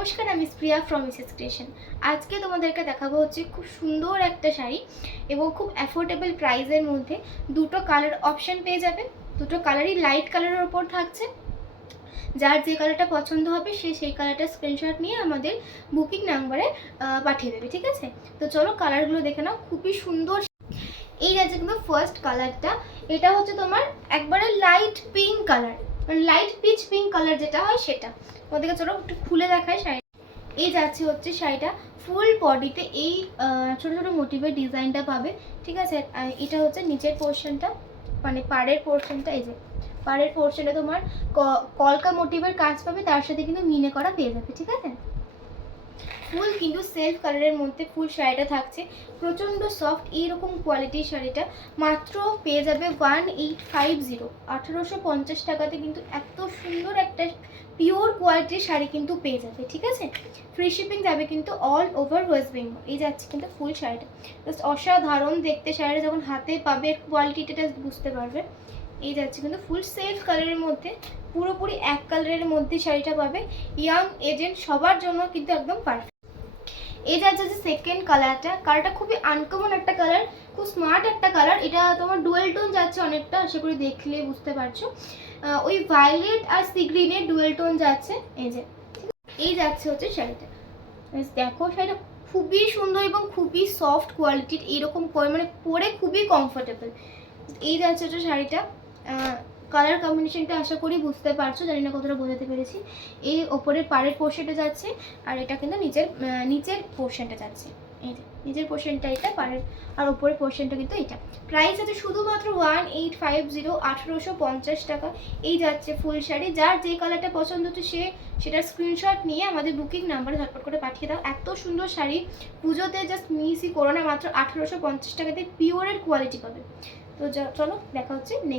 নমস্কার, আমি প্রিয়া from Mrs creation. আজকে তোমাদেরকে দেখাবো হচ্ছে খুব সুন্দর একটা শাড়ি এবং খুব অ্যাফোর্ডেবল প্রাইসের মধ্যে। দুটো কালার অপশন পেয়ে যাবে, দুটো কালারই লাইট কালারের ওপর থাকছে। যার যে কালারটা পছন্দ হবে সে সেই কালারটা স্ক্রিনশট নিয়ে আমাদের বুকিং নাম্বারে পাঠিয়ে দেবে, ঠিক আছে? তো চলো কালারগুলো দেখে নাও, খুবই সুন্দর। এই আছে কিন্তু ফার্স্ট কালারটা, এটা হচ্ছে তোমার একবারে light pink colour, light pitch pink colour যেটা হয় সেটা। ওদেরকে চলো একটু খুলে দেখায় শাড়ি। এই যাচ্ছে হচ্ছে শাড়িটা ফুল বডিতে এই ছোটো ছোটো মোটিভের ডিজাইনটা পাবে, ঠিক আছে? এটা হচ্ছে নিচের পোর্শনটা, মানে পাড়ের পোর্শনটা। এই যে পাড়ের পোর্শনে তোমার কলকা মোটিভের কাজ পাবে, তার সাথে কিন্তু মিনে করা পেয়ে যাবে, ঠিক আছে? ফুল কিন্তু সেলফ কালারের মধ্যে ফুল শাড়িটা থাকছে, প্রচণ্ড সফট। এইরকম কোয়ালিটির শাড়িটা মাত্র পেয়ে যাবে 1850, 1850 টাকাতে কিন্তু এত সুন্দর একটা পিওর কোয়ালিটির শাড়ি কিন্তু পেয়ে যাবে, ঠিক আছে? ফ্রি শিপিং যাবে কিন্তু অল ওভার ওয়েস্ট বেঙ্গল। এই যাচ্ছে কিন্তু ফুল শাড়িটা, জাস্ট অসাধারণ দেখতে। শাড়িটা যখন হাতে পাবে কোয়ালিটিটা বুঝতে পারবে। এই যাচ্ছে কিন্তু ফুল সেলফ কালারের মধ্যে, পুরোপুরি এক কালারের মধ্যে শাড়িটা পাবে। ইয়াং এজেন্ট সবার জন্য কিন্তু একদম পারফেক্ট। এই যাচ্ছে যে সেকেন্ড কালারটা, কালারটা খুবই আনকমন একটা কালার, খুব স্মার্ট একটা কালার। এটা তোমার ডুয়েল টোন যাচ্ছে অনেকটা, আশা করি দেখলে বুঝতে পারছো। ওই ভায়োলেট আর সি গ্রিনের ডুয়েল টোন যাচ্ছে। এই যাচ্ছে হচ্ছে শাড়িটা, দেখো শাড়িটা খুবই সুন্দর এবং খুবই সফট কোয়ালিটির, এইরকম মানে পরে খুবই কমফোর্টেবল। এই যাচ্ছে হচ্ছে শাড়িটা, কালার কম্বিনেশনটা আশা করি বুঝতে পারছো, জানি না কতটা বোঝাতে পেরেছি। এই ওপরের পাড়ের পোর্শনটা যাচ্ছে, আর এটা কিন্তু নিচের পোর্শনটা যাচ্ছে। এই যে নিচের পোর্শনটা এটা পাড়ের, আর ওপরের পোর্শনটা কিন্তু এটা। প্রাইস আছে শুধুমাত্র 1850, 1850 টাকা। এই যাচ্ছে ফুল শাড়ি। যার যে কালারটা পছন্দ হচ্ছে সে সেটার স্ক্রিনশট নিয়ে আমাদের বুকিং নাম্বারে ঝটপট করে পাঠিয়ে দাও। এত সুন্দর শাড়ি পুজোতে জাস্ট মিসই করো না, মাত্র 1850 টাকাতে পিওরের কোয়ালিটি পাবে। তো চলো দেখা হচ্ছে নেক্সট।